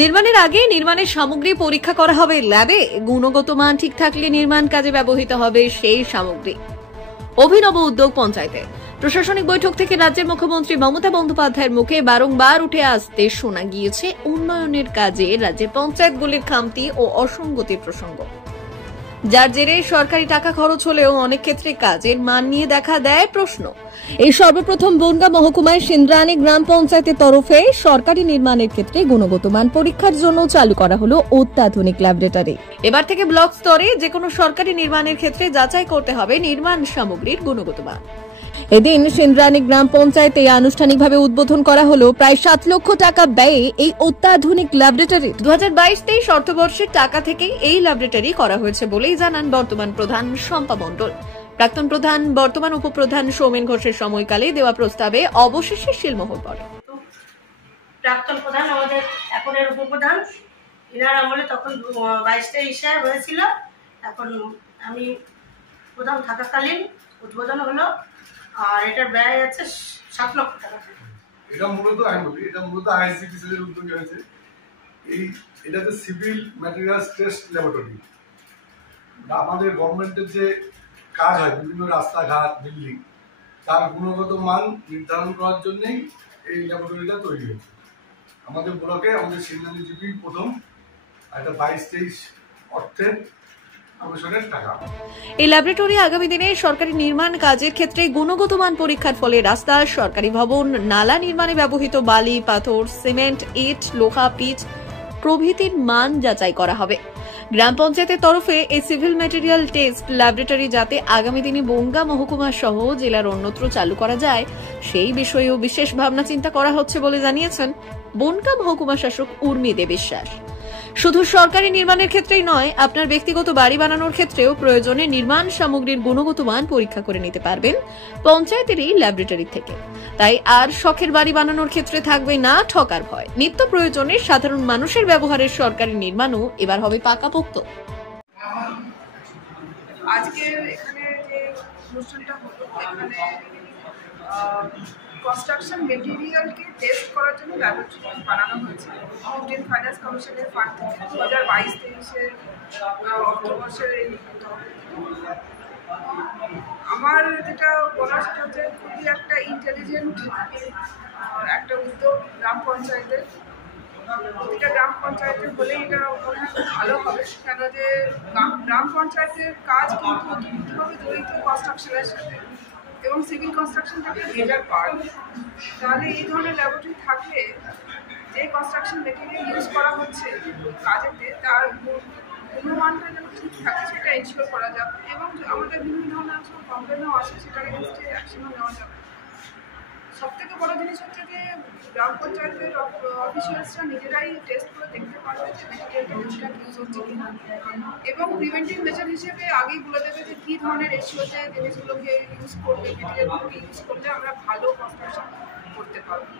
নির্মাণের আগে নির্মাণের সামগ্রী পরীক্ষা করা হবে ল্যাবে। গুণগত মান ঠিক থাকলে নির্মাণ কাজে ব্যবহৃত হবে সেই সামগ্রী। অভিনব উদ্যোগ পঞ্চায়েতের। প্রশাসনিক বৈঠক থেকে রাজ্যের মুখ্যমন্ত্রী মমতা বন্দ্যোপাধ্যায়ের মুখে বারংবার উঠে আসতে শোনা গিয়েছে উন্নয়নের কাজে রাজ্যের পঞ্চায়েতগুলির খামতি ও অসঙ্গতির প্রসঙ্গ, যার জেরে সরকারি টাকা খরচ হলেও অনেক ক্ষেত্রে কাজের মান নিয়ে দেখা দেয় প্রশ্ন। এই সর্বপ্রথম বনগাঁ মহকুমায় সিন্দ্রানী গ্রাম পঞ্চায়েতের তরফে সরকারি নির্মাণের ক্ষেত্রে গুণগত মান পরীক্ষার জন্য চালু করা হলো অত্যাধুনিক ল্যাবরেটরি। এবার থেকে ব্লক স্তরে যে কোনো সরকারি নির্মাণের ক্ষেত্রে যাচাই করতে হবে নির্মাণ সামগ্রীর গুণগত মান। এদিন সিন্দ্রানী গ্রাম পঞ্চায়েতে আনুষ্ঠানিকভাবে উদ্বোধন করা হলো প্রায় 7 লক্ষ টাকা ব্যয়ে এই অত্যাধুনিক ল্যাবরেটরি। 2022-23 অর্থবর্ষের টাকা থেকেই এই ল্যাবরেটরি করা হয়েছে বলেই জানান বর্তমান প্রধান শম্পা মণ্ডল। প্রাক্তন প্রধান বর্তমান উপপ্রধান সৌমেন ঘোষের সময়কালে দেওয়া প্রস্তাবে অবশেষে শিলমোহর পড়ে। প্রাক্তন প্রধান আমাদের এখনের উপপ্রধান, এনার আমলে তখন 22-23 হয়েছিল। এখন আমি প্রধান থাকাকালীন উদ্বোধন হলো, আর এটার ব্যয় আছে 7 লক্ষ টাকা। এটা মূলত আইসিটিসি এর উদ্যোগে হয়েছে। এটাতে সিভিল ম্যাটেরিয়ালস টেস্ট ল্যাবরেটরি। আমাদের গভর্নমেন্টের যে কাজ হয় বিভিন্ন রাস্তাঘাট বিল্ডিং, তার গুণগত মান নির্ধারণ করার জন্যই এই ল্যাবরেটরিটা তৈরি হয়েছে। আমাদের ব্লকে আমাদের সিন্দ্রানী জিপি প্রথম একটা 22-23 অর্থের এই ল্যাবরেটরি আগামী দিনে সরকারি নির্মাণ কাজের ক্ষেত্রে গুণগত মান পরীক্ষার ফলে রাস্তা, সরকারি ভবন, নালা নির্মাণে ব্যবহৃত বালি, পাথর, সিমেন্ট, ইট, লোহা, পিচ প্রভৃতির মান যাচাই করা হবে। গ্রাম পঞ্চায়েতের তরফে এই সিভিল ম্যাটেরিয়াল টেস্ট ল্যাবরেটরি যাতে আগামী দিনে বনগাঁ মহকুমা সহ জেলার অন্যত্র চালু করা যায় সেই বিষয়েও বিশেষ ভাবনা চিন্তা করা হচ্ছে বলে জানিয়েছেন বনগাঁ মহকুমা শাসক উর্মি দে বিশ্বাস। শুধু সরকারি নির্মাণের ক্ষেত্রেই নয়, আপনার ব্যক্তিগত বাড়ি বানানোর ক্ষেত্রেও প্রয়োজনে নির্মাণ সামগ্রীর গুণগত মান পরীক্ষা করে নিতে পারবেন পঞ্চায়েতের এই ল্যাবরেটরি থেকে। তাই আর শখের বাড়ি বানানোর ক্ষেত্রে থাকবে না ঠকার ভয়। নিত্য প্রয়োজনে সাধারণ মানুষের ব্যবহারের সরকারি নির্মাণও এবার হবে পাকাপোক্ত। আজকের এখানে যে অনুষ্ঠানটা হলো, এখানে কনস্ট্রাকশন মেটেরিয়ালকে টেস্ট করার জন্য ল্যাবরেটরি বানানো হয়েছে ইন্ডিয়ান ফাইন্যান্স কমিশনের ফান্ড থেকে 2022-23 অর্থবর্ষের। আমার যেটা বলার সেটা হচ্ছে খুবই একটা ইন্টেলিজেন্ট একটা উদ্যোগ গ্রাম পঞ্চায়েতের। প্রতিটা গ্রাম পঞ্চায়েতের হলেই এটা মনে হয় খুব ভালো হবে, কেন যে গ্রাম পঞ্চায়েতের কাজ কিন্তু অতিরিক্তভাবে জড়িত কনস্ট্রাকশনের সাথে, এবং সিভিল কনস্ট্রাকশনটা একটা মেজর পার্ট। তাহলে এই ধরনের ল্যাবরেটরি থাকলে যে কনস্ট্রাকশন মেটেরিয়াল ইউজ করা হচ্ছে কাজেতে, তার গুণমানটা যেন ঠিক থাকে সেটা এনশিওর করা যাবে, এবং আমাদের বিভিন্ন ধরনের কমপ্লেনও আসে, সেটার এগেনস্টে অ্যাকশনও নেওয়া যাবে। সবথেকে বড় জিনিস হচ্ছে যে গ্রাম পঞ্চায়েতের অফিসিয়ালসরা নিজেরাই টেস্ট করে দেখতে পারবে যে মেটেরিয়ালটা ঠিকঠাক ইউজ হচ্ছে কিনা, এবং প্রিভেন্টিভ মেজার হিসেবে আগেই বলে দেবে যে কী ধরনের রেশিওতে জিনিসগুলোকে ইউজ করবে, মেটেরিয়ালগুলোকে ইউজ করলে আমরা ভালো কনস্ট্রাকশন করতে পারবো।